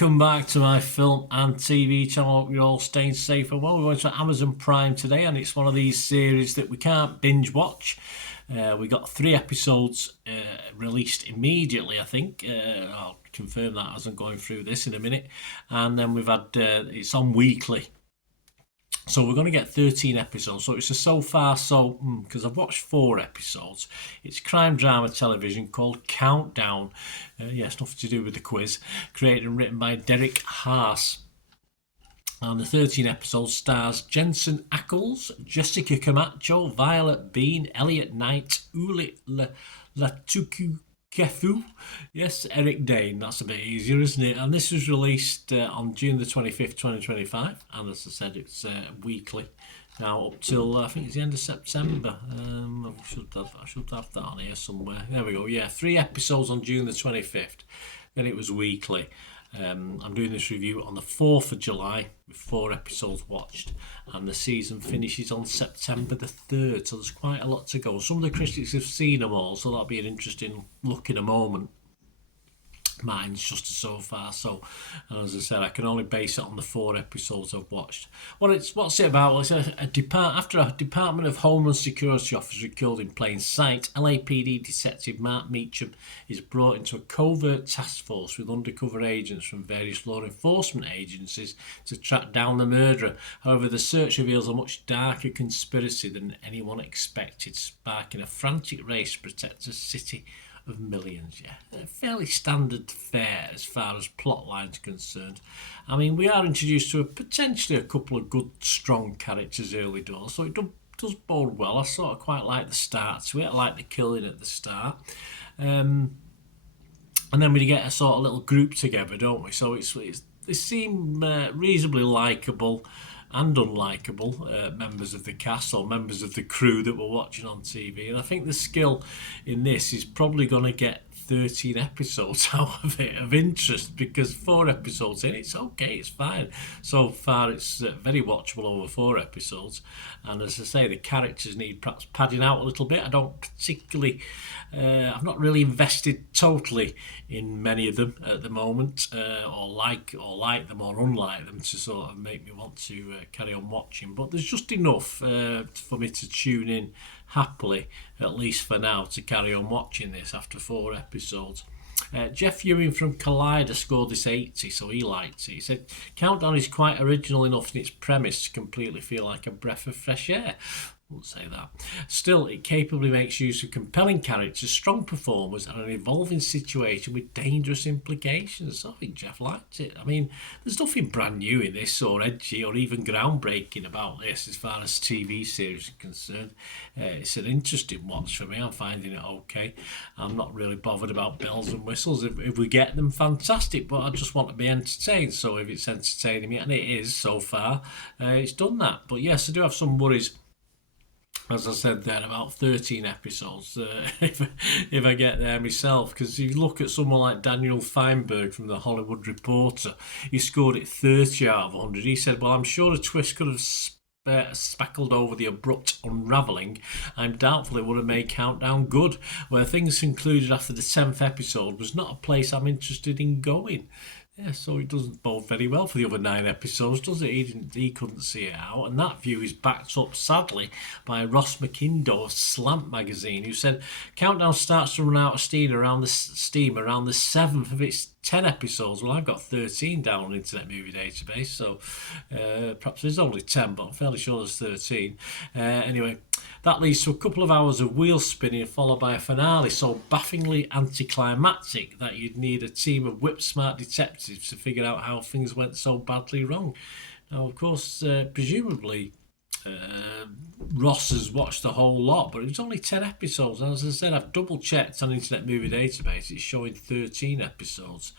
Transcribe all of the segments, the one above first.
Welcome back to my film and TV channel. Hope you're all staying safe and well. We're going to Amazon Prime today, and it's one of these series that we can't binge watch. We got 3 episodes released immediately, I think. I'll confirm that as I'm going through this in a minute. And then we've had, it's on weekly. So we're going to get 13 episodes. So it's a so far so, because I've watched 4 episodes. It's crime drama television called Countdown. Yes, nothing to do with the quiz. Created and written by Derek Haas. And the 13 episodes stars Jensen Ackles, Jessica Camacho, Violet Bean, Elliot Knight, Uli Latuku Kefu, yes, Eric Dane. That's a bit easier, isn't it? And this was released on June the 25th, 2025. And as I said, it's weekly now up till I think it's the end of September. I should have that on here somewhere. There we go. Yeah, 3 episodes on June the 25th. Then it was weekly. I'm doing this review on the 4th of July with 4 episodes watched, and the season finishes on September the 3rd, so there's quite a lot to go. Some of the critics have seen them all, so that'll be an interesting look in a moment. Mine's just so far so, and as I said, I can only base it on the 4 episodes I've watched. What's it about? Well, it's after a Department of Homeland Security officer killed in plain sight, LAPD detective Mark Meacham is brought into a covert task force with undercover agents from various law enforcement agencies to track down the murderer. However, the search reveals a much darker conspiracy than anyone expected, sparking a frantic race to protect a city of millions. Yeah, fairly standard fare as far as plot lines concerned. I mean, we are introduced to potentially a couple of good, strong characters early doors, so it does bode well. I sort of quite like the start to it. I like the killing at the start. And then we get a sort of little group together, don't we? So they seem reasonably likeable and unlikable members of the cast or members of the crew that we're watching on TV. And I think the skill in this is probably going to get 13 episodes out of it of interest, because 4 episodes in, it's okay, it's fine. So far, it's very watchable over 4 episodes. And as I say, the characters need perhaps padding out a little bit. I don't particularly, I've not really invested totally in many of them at the moment, or like them or unlike them to sort of make me want to carry on watching. But there's just enough for me to tune in happily, at least for now, to carry on watching this after 4 episodes. Jeff Ewing from Collider scored this 80, so he liked it. He said, Countdown is quite original enough in its premise to completely feel like a breath of fresh air. I won't say that. Still, it capably makes use of compelling characters, strong performers, and an evolving situation with dangerous implications. So I think Jeff liked it. I mean, there's nothing brand new in this, or edgy, or even groundbreaking about this as far as TV series are concerned. It's an interesting watch for me. I'm finding it okay. I'm not really bothered about bells and whistles. If we get them, fantastic, but I just want to be entertained. So if it's entertaining me, and it is so far, it's done that. But yes, I do have some worries, as I said there, about 13 episodes, if I get there myself. Because if you look at someone like Daniel Feinberg from The Hollywood Reporter, he scored it 30 out of 100. He said, well, I'm sure a twist could have spackled over the abrupt unravelling. I'm doubtful it would have made Countdown good. Where things concluded after the 10th episode was not a place I'm interested in going. Yeah, so it doesn't bode very well for the other 9 episodes, does it? He couldn't see it out, and that view is backed up, sadly, by Ross McIndoe of Slant magazine, who said Countdown starts to run out of steam around the 7th of its 10 episodes. Well, I've got 13 down on Internet Movie Database, so perhaps there's only 10, but I'm fairly sure there's 13. Anyway, that leads to a couple of hours of wheel spinning followed by a finale so bafflingly anticlimactic that you'd need a team of whip-smart detectives to figure out how things went so badly wrong. Now, of course, presumably Ross has watched the whole lot, but it was only 10 episodes. And as I said, I've double-checked on Internet Movie Database. It's showing 13 episodes.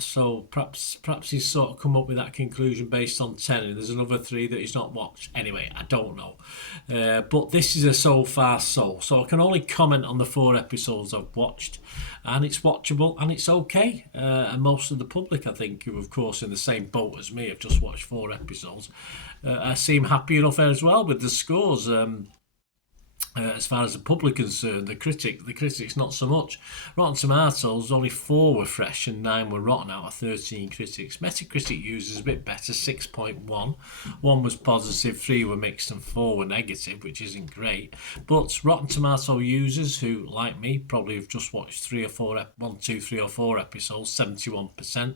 So perhaps he's sort of come up with that conclusion based on 10, and there's another 3 that he's not watched. Anyway, I don't know. But this is a so far so. So I can only comment on the 4 episodes I've watched, and it's watchable and it's okay. And most of the public, I think, who of course in the same boat as me, have just watched 4 episodes, seem happy enough as well with the scores. As far as the public concerned, the critics not so much. Rotten Tomatoes, only 4 were fresh and 9 were rotten out of 13 critics. Metacritic users a bit better, 6.1. 1 was positive, 3 were mixed and 4 were negative, which isn't great. But Rotten Tomato users who, like me, probably have just watched 3 or 4, 1, 2, 3 or 4 episodes, 71%.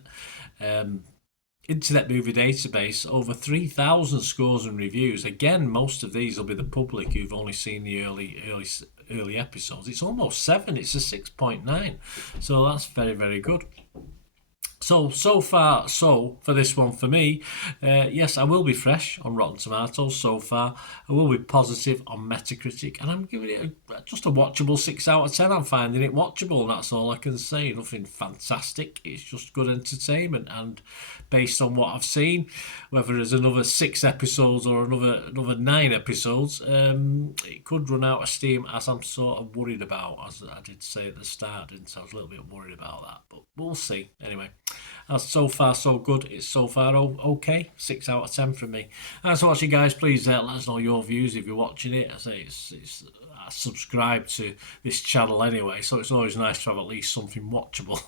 Internet Movie Database, over 3,000 scores and reviews. Again, most of these will be the public who've only seen the early episodes. It's almost 7. It's a 6.9. So that's very, very good. So far, for this one for me. Yes, I will be fresh on Rotten Tomatoes so far. I will be positive on Metacritic, and I'm giving it just a watchable 6 out of 10. I'm finding it watchable, and that's all I can say. Nothing fantastic. It's just good entertainment, and based on what I've seen, whether there's another 6 episodes or another 9 episodes, it could run out of steam, as I'm sort of worried about, as I did say at the start, didn't I? I was a little bit worried about that, but we'll see. Anyway, so far so good. It's so far okay. 6 out of 10 from me. Thanks for watching, guys. Please let us know your views if you're watching it. I say I subscribe to this channel anyway, so it's always nice to have at least something watchable.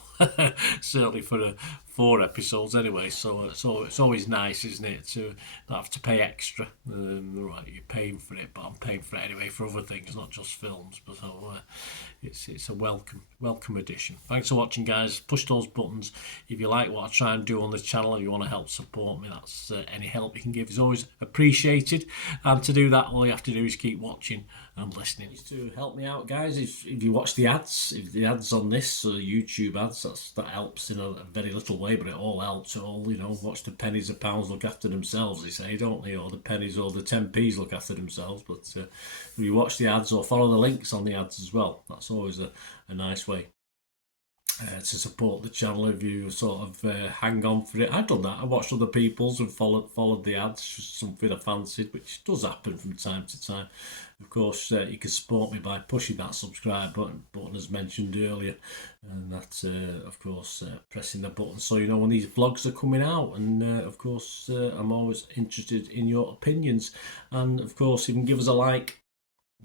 Certainly for 4 episodes anyway. So it's always nice, isn't it, to not have to pay extra. Right, you're paying for it, but I'm paying for it anyway for other things, not just films. But it's a welcome addition. Thanks for watching, guys. Push those buttons if you like what I try and do on this channel. If you want to help support me, that's any help you can give is always appreciated. And to do that, all you have to do is keep watching and listening. To help me out, guys, if you watch the ads, if the ads on this YouTube ads, that helps in a very little way, but it all helps. Watch the pennies and pounds look after themselves, they say, don't they? Or the pennies or the 10p's look after themselves. But if you watch the ads or follow the links on the ads as well, that's always a nice way to support the channel. If you sort of hang on for it, I've done that. I watched other people's and followed the ads, just something I fancied, which does happen from time to time. Of course, you can support me by pushing that subscribe button as mentioned earlier, and that of course pressing the button so you know when these vlogs are coming out. And of course I'm always interested in your opinions, and of course you can give us a like.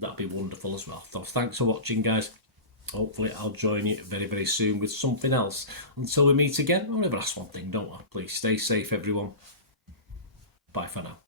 That'd be wonderful as well. So thanks for watching, guys. Hopefully I'll join you very, very soon with something else. Until we meet again, I'll never ask one thing, don't I? Please stay safe, everyone. Bye for now.